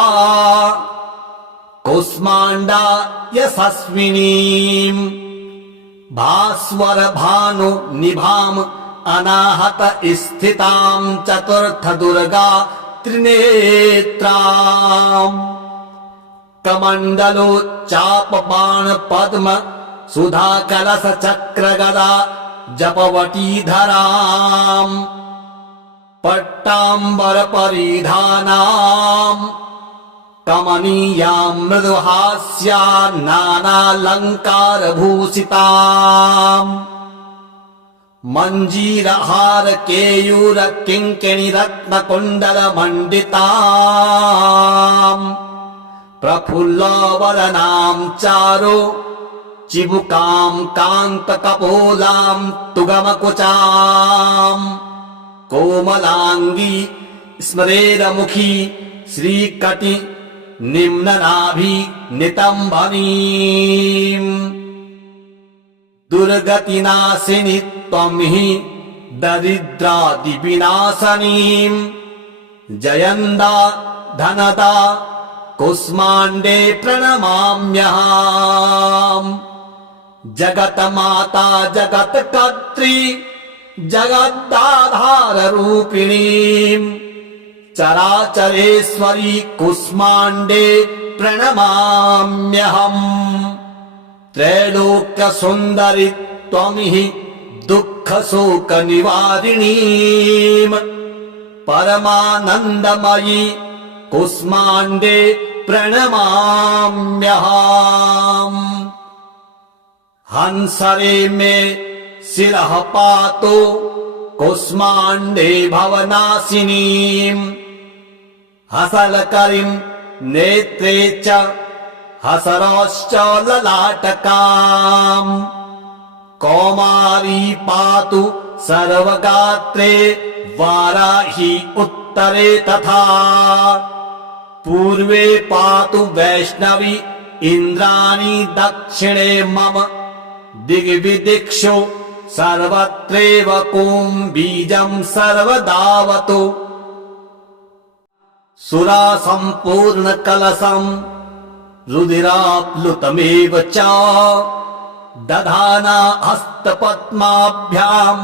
कुष्माण्डा यशस्विनीम् भास्वर भानु निभाम् अनाहत स्थिताम् चतुर्थ दुर्गा त्रिनेत्राम् कमण्डलोच्चापबाण पद्म सुधा कलश चक्र गदा जपवटीधराम् पट्टाम्बर परिधानाम् कमनीयाम् मृदुहास्या नानालङ्कारभूषिताम् मञ्जीरहार केयूर किङ्किणी रत्नकुण्डलमण्डिताम् प्रफुल्लवदनाम् चारु चिबुकाम् कान्तकपोलाम् तुगमकुचाम् कोमलाङ्गी स्मरेरमुखी श्रीकटि निम्ननाभि नितम्बनीम् दुर्गतिनाशिनि त्वं हि दरिद्रादिविनाशनीम् जयन्दा धनदा कुष्माण्डे प्रणमाम्यहम् जगन्माता जगत्कर्त्री जगदाधाररूपिणीम् चराचरेश्वरी कुष्माण्डे प्रणमाम्यहम् त्रैलोक्यसुन्दरि त्वं हि दुःखशोकनिवारिणीम् परमानन्दमयी कुष्माण्डे प्रणमाम्यहम् हंसरे मे शिरः पातु कुष्माण्डे भवनाशिनीम् हसलकरीम् नेत्रे च हसरश्च ललाटकाम् कौमारी पातु सर्वगात्रे वाराही उत्तरे तथा पूर्वे पातु वैष्णवी इन्द्राणी दक्षिणे मम दिग्विदिक्षु सर्वत्रैव कुम्भीजं सर्वदावतु सुरा सम्पूर्ण कलशम् रुधिराप्लुतमेव च दधाना हस्तपद्माभ्याम्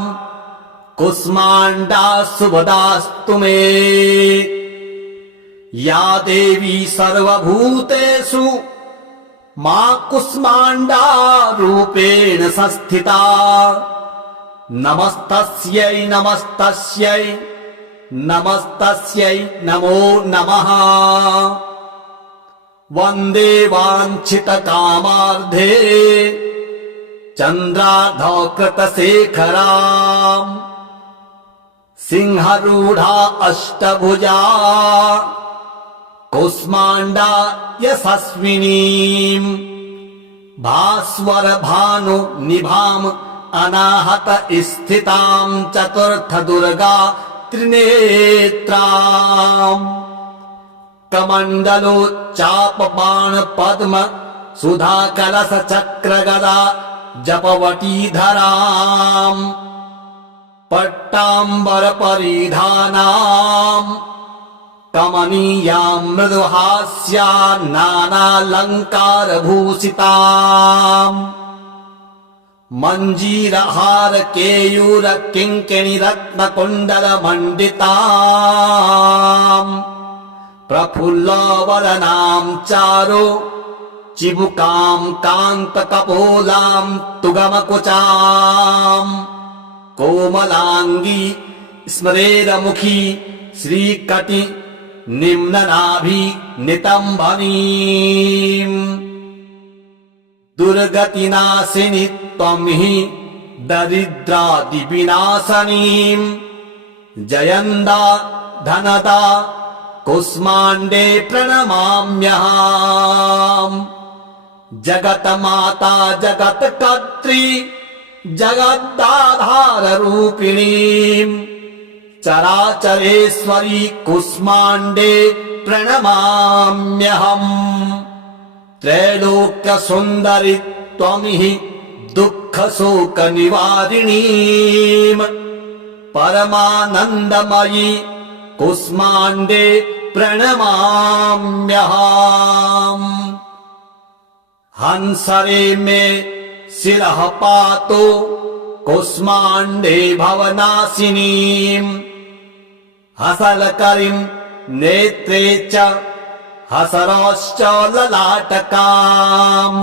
कुष्माण्डा सुभदास्तु मे या देवी सर्वभूतेषु मा कुष्माण्डा रूपेण संस्थिता नमस्तस्यै नमस्तस्यै नमस्तस्यै नमो नमः वन्दे वाञ्छितकामार्धे चन्द्रार्धकृतशेखराम् सिंहरूढा अष्टभुजा कुष्माण्डा यशस्विनीम् भास्वर भानु निभाम् अनाहत स्थिताम् चतुर्थ दुर्गा त्रिनेत्राम् कमण्डलोच्चापबाण पद्म सुधा कलश चक्र गदा जपवटीधराम् पट्टाम्बर परिधानाम् कमनीयाम् मृदुहास्या नानालङ्कार भूषिताम् मञ्जीरहार केयूर किङ्किणी रत्न कुण्डल मण्डिताम् प्रफुल्लवदनाम् चारु चिबुकाम् कान्त कपोलाम् तुगमकुचाम् कोमलाङ्गी स्मरेरमुखी श्रीकटि निम्ननाभि नितम्बनीम् दुर्गतिनाशिनि त्वं हि दरिद्रादिविनाशनीम् जयन्दा धनदा कुष्माण्डे प्रणमाम्यहम् जगन्माता जगत्कर्त्री जगदाधाररूपिणीम् चराचरेश्वरी कुष्माण्डे प्रणमाम्यहम् त्रैलोक्यसुन्दरि त्वं हि दुःखशोकनिवारिणीम् परमानन्दमयी कुष्माण्डे प्रणमाम्यहम् हंसरे मे शिरः पातु कुष्माण्डे भवनाशिनीम् हसलकरीम् नेत्रे च हसरश्च ललाटकाम्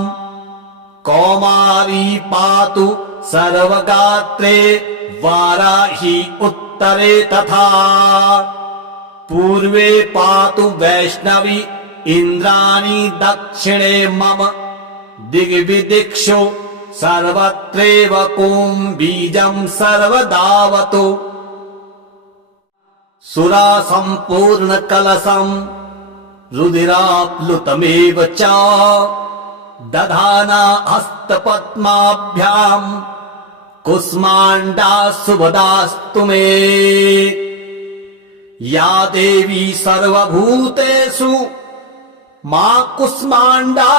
कौमारी पातु सर्वगात्रे वाराही उत्तरे तथा पूर्वे पातु वैष्णवी इन्द्राणी दक्षिणे मम दिग्विदिक्षु सर्वत्रैव कुम्भीजं सर्वदावतु सुरा सम्पूर्ण कलशम् रुधिराप्लुतमेव च दधाना हस्तपद्माभ्याम् कुष्माण्डा सुभदास्तु मे या देवी सर्वभूतेषु मा कुष्माण्डा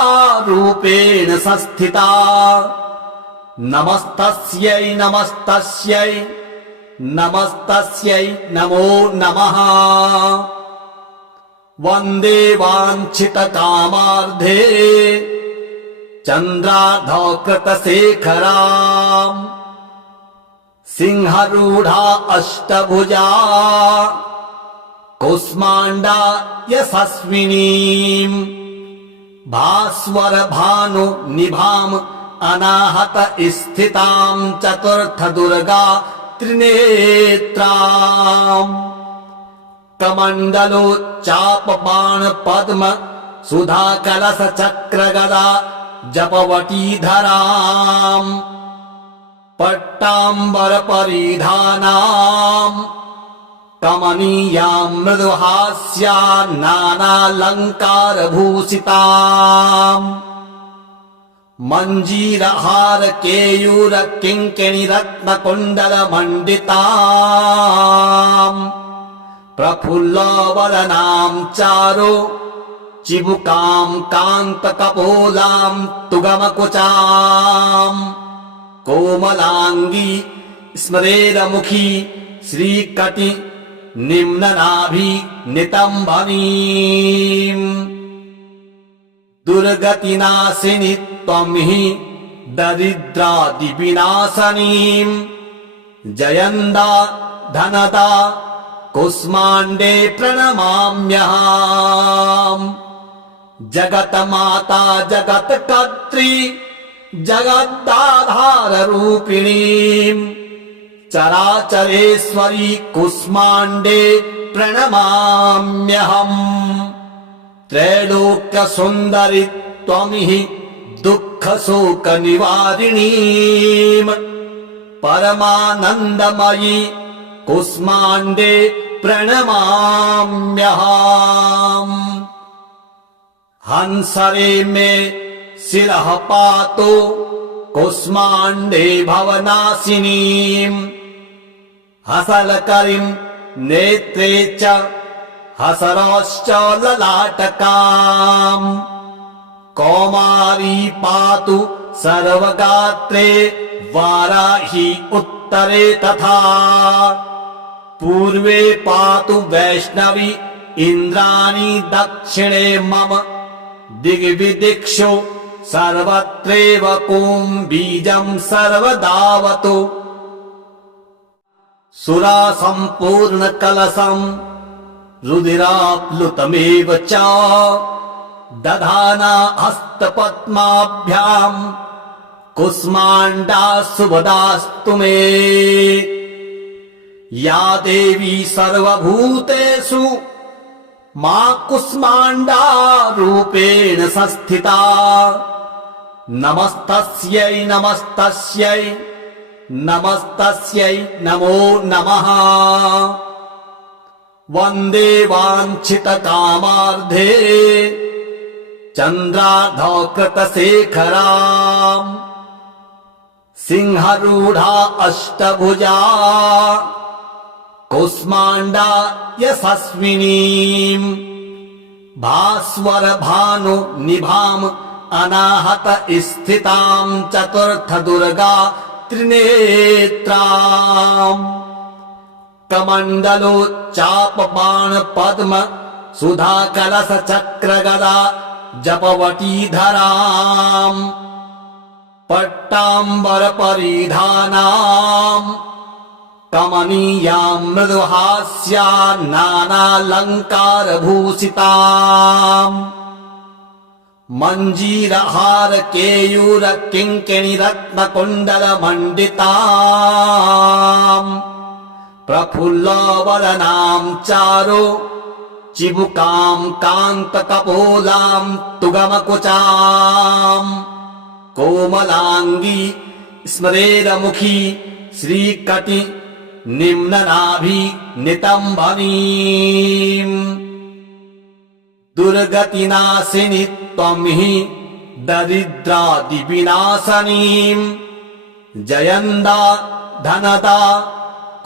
रूपेण संस्थिता नमस्तस्यै नमस्तस्यै नमस्तस्यै नमो नमः वन्दे वाञ्छितकामार्धे चन्द्रार्धकृतशेखराम् सिंहरूढा अष्टभुजा कुष्माण्डा यशस्विनीम् भास्वर भानु निभाम् अनाहत स्थिताम् चतुर्थ दुर्गा त्रिनेत्राम् कमण्डलोच्चापबाण पद्म सुधा कलश चक्र गदा जपवटीधराम् पट्टाम्बर परिधानाम् कमनीयाम् मृदुहास्या नानालङ्कार भूषिताम् मञ्जीरहार केयूर किङ्किणी रत्नकुण्डल मण्डिताम् प्रफुल्लवदनां चारु चिबुकां कान्तकपोलां तुगमकुचाम् कोमलाङ्गी स्मरेरमुखी श्रीकटि निम्ननाभि नितम्बनीम् दुर्गतिनाशिनि त्वं हि दरिद्रादिविनाशनीम् जयन्दा धनदा कुष्माण्डे प्रणमाम्यहम् जगन्माता जगत्कर्त्री जगदाधाररूपिणीम् चराचरेश्वरी कुष्माण्डे प्रणमाम्यहम् त्रैलोक्यसुन्दरि त्वं हि दुःखशोकनिवारिणीम् परमानन्दमयी कुष्माण्डे प्रणमाम्यहम् हंसरे मे शिरः पातु कुष्माण्डे भवनाशिनीम् हसलकरीं नेत्रे च हसरश्च ललाटकाम् कौमारी पातु सर्वगात्रे वाराही उत्तरे तथा पूर्वे पातु वैष्णवी इन्द्राणी दक्षिणे मम दिग्विदिक्षु सर्वत्रैव कुम्भीजं सर्वदावतु सुरासम्पूर्णकलशं रुधिराप्लुतमेव च दधाना हस्तपद्माभ्यां कुष्माण्डा शुभदास्तु मे या देवी सर्वभूतेषु मा कुष्माण्डा रूपेण संस्थिता नमस्तस्यै नमस्तस्यै नमस्तस्यै नमो नमः वन्दे वाञ्छितकामार्धे चन्द्रार्धकृतशेखराम् सिंहरूढा अष्टभुजा कुष्माण्डा यशस्विनीम् भास्वर भानु निभाम् अनाहत स्थितां चतुर्थ दुर्गा त्रिनेत्राम् कमण्डलोच्चाप बाण पद्म सुधा कलश चक्र गदा जपवटीधराम् पट्टाम्बर परिधानाम् कमनीयां मृदुहास्या नानालङ्कार भूषिताम् मञ्जीरहार केयूर किङ्किणी रत्नकुण्डल मण्डिताम् प्रफुल्लवदनां चारु चिबुकां कान्तकपोलां तुगमकुचाम् कोमलाङ्गी स्मरेरमुखी श्रीकटि निम्ननाभि नितम्बनीम् दुर्गतिनाशिनि त्वं हि दरिद्रादिविनाशनीम् जयन्दा धनदा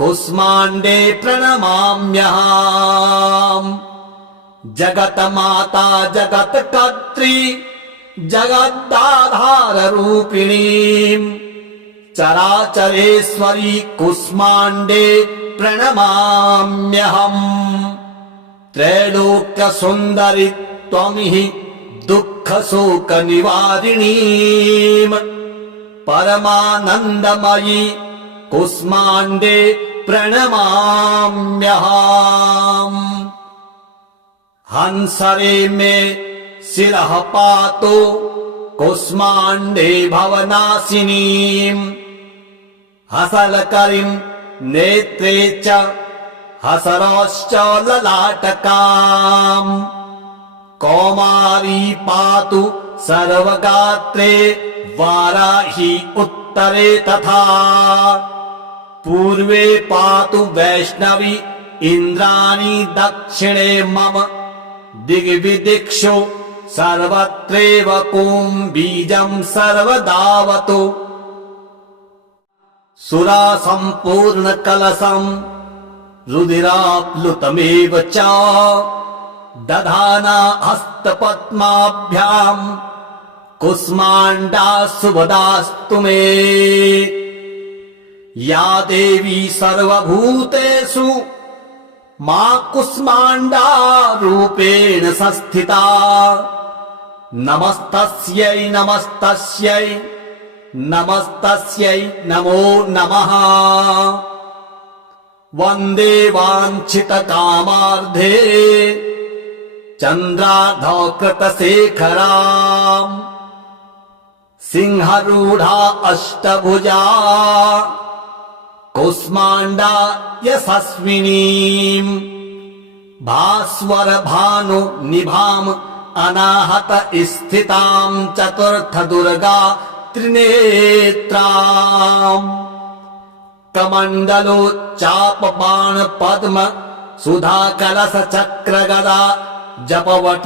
कुष्माण्डे प्रणमाम्यहम् जगन्माता जगत्कर्त्री जगदाधाररूपिणीम् चराचरेश्वरी कुष्माण्डे प्रणमाम्यहम् त्रैलोक्यसुन्दरि त्वं हि दुःखशोकनिवारिणीम् परमानन्दमयी कुष्माण्डे प्रणमाम्यहम् हंसरे मे शिरः पातु कुष्माण्डे भवनाशिनीम् हसलकरीं नेत्रे च हसरश्च ललाटकाम् कौमारी पातु सर्वगात्रे वाराही उत्तरे तथा पूर्वे पातु वैष्णवी इन्द्राणी दक्षिणे मम दिग्विदिक्षु सर्वत्रैव कुम्बीजं सर्वदावतु सुरा सम्पूर्णकलशं रुधिराप्लुतमेव च दधाना हस्तपद्माभ्यां कुष्माण्डा शुभदास्तु मे या देवी सर्वभूतेषु मा कुष्माण्डा रूपेण संस्थिता नमस्तस्यै नमस्तस्यै नमस्तस्यै नमो नमः वन्दे वाञ्छितकामार्धे चन्द्रार्धकृतशेखराम् सिंहरूढा अष्टभुजा कुष्माण्डा यशस्विनीम् भास्वर भानु निभाम् अनाहत स्थिताम् चतुर्थ दुर्गा त्रिनेत्राम् कमण्डलोच्चापबाण पद्म सुधा कलश चक्र गदा जपवटीधराम्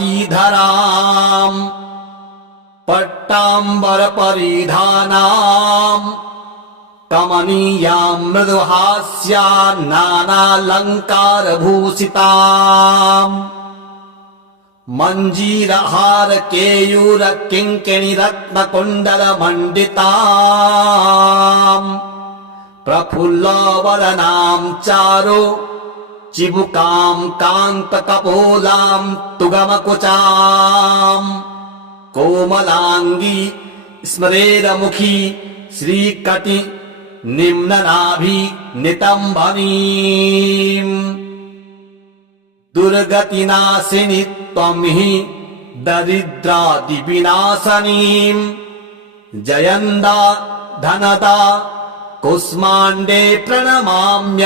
पट्टाम्बर परिधानाम् कमनीयां मृदुहास्या नानालङ्कार भूषिताम् मञ्जीरहार केयूर किङ्किणी रत्न कुण्डल मण्डिताम् प्रफुल्लवदनां चारु चिबुकां कान्त कपोलां तुगमकुचाम् कोमलाङ्गी स्मरेरमुखी श्रीकटि निम्ननाभि नितम्बनीम् दुर्गतिनाशिनि त्वं हि दरिद्रादिविनाशनीम् जयन्दा धनदा कुष्माण्डे प्रणमाम्यहम्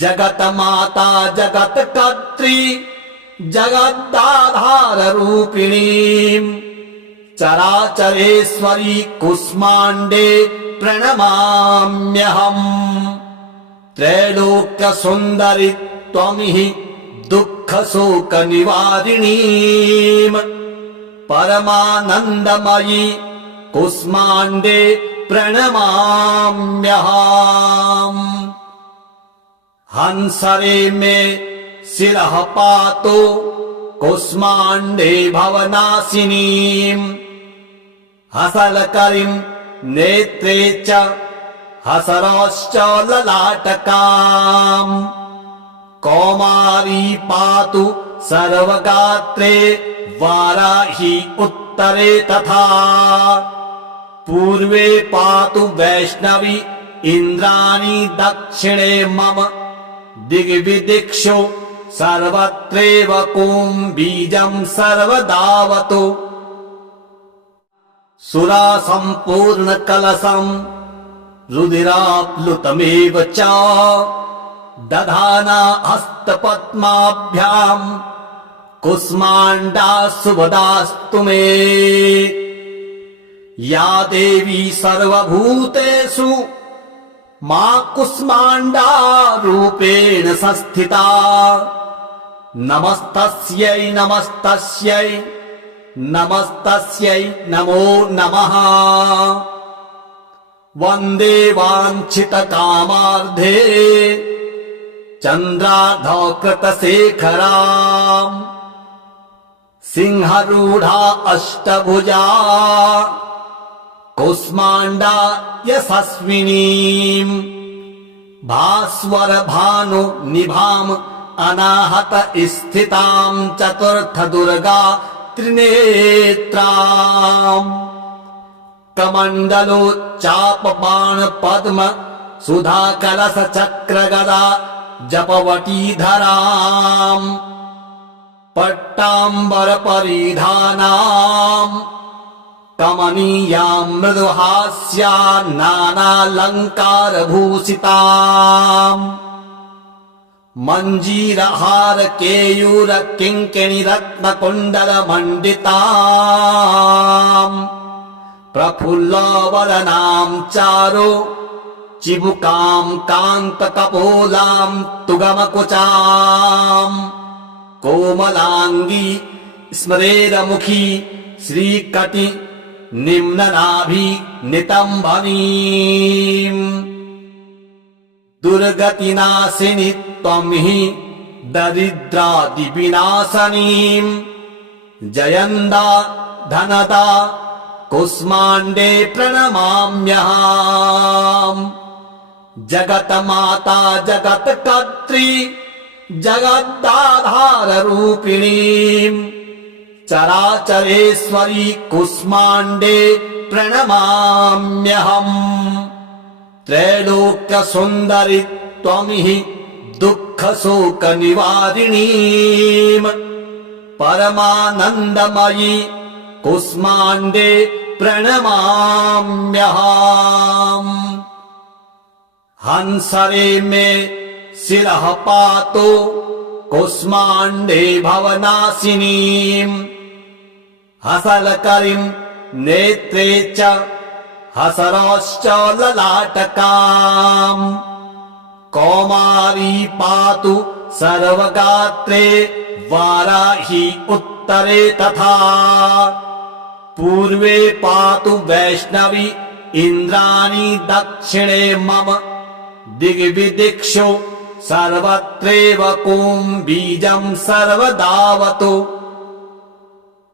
जगन्माता जगत्कर्त्री जगदाधाररूपिणीम् चराचरेश्वरी कुष्माण्डे प्रणमाम्यहम् त्रैलोक्यसुन्दरि त्वं हि दुःखशोकनिवारिणीम् परमानन्दमयी कुष्माण्डे प्रणमाम्यहम् हंसरे मे शिरः पातु कुष्माण्डे भवनाशिनीम् हसलकरीं नेत्रे च हसरश्च ललाटकाम् कौमारी पातु सर्वगात्रे वाराही उत्तरे तथा पूर्वे पातु वैष्णवी इन्द्राणी दक्षिणे मम दिग्विदिक्षु सर्वत्रैव कुम्बीजं सर्वदावतु सुरा सम्पूर्णकलशं रुधिराप्लुतमेव च दधाना हस्तपद्माभ्यां कुष्माण्डा शुभदास्तु मे या देवी सर्वभूतेषु मा कुष्माण्डा रूपेण संस्थिता नमस्तस्यै नमस्तस्यै नमस्तस्यै नमो नमः वन्दे वाञ्छितकामार्धे चन्द्रार्धकृतशेखराम् सिंहरूढा अष्टभुजा कुष्माण्डा यशस्विनीम् भास्वर भानु निभाम् अनाहत स्थिताम् चतुर्थ दुर्गा त्रिनेत्राम् कमण्डलोच्चापबाण पद्म सुधा कलश चक्र गदा जपवटीधराम् पट्टाम्बर परिधानाम् कमनीयां मृदुहास्या नानालङ्कार भूषिताम् मञ्जीरहार केयूर किङ्किणी रत्न कुण्डल मण्डिताम् प्रफुल्लवदनां चारु चिबुकां कान्त कपोलां तुगमकुचाम् कोमलांगी स्मरेरमुखी श्रीकटि निम्ननाभि नितंबनीम् दुर्गतिनाशिनि त्वं हि दरिद्रादिविनाशनीम् जयन्दा धनदा कुष्माण्डे प्रणमाम्यहम् जगन्माता जगत्कर्त्री जगदाधाररूपिणीम् चराचरेश्वरी कुष्माण्डे प्रणमाम्यहम् त्रैलोक्यसुन्दरि त्वं हि दुःखशोकनिवारिणीम् परमानन्दमयी कुष्माण्डे प्रणमाम्यहम् हंसरे मे शिरः पातु कुष्माण्डे भवनाशिनीम् हसलकरीम् नेत्रे च हसरश्च ललाटकाम् कौमारी पातु सर्वगात्रे वाराही उत्तरे तथा पूर्वे पातु वैष्णवी इन्द्राणी दक्षिणे मम दिग्विदिक्षु सर्वत्रैव कुम्भीजं सर्वदावतु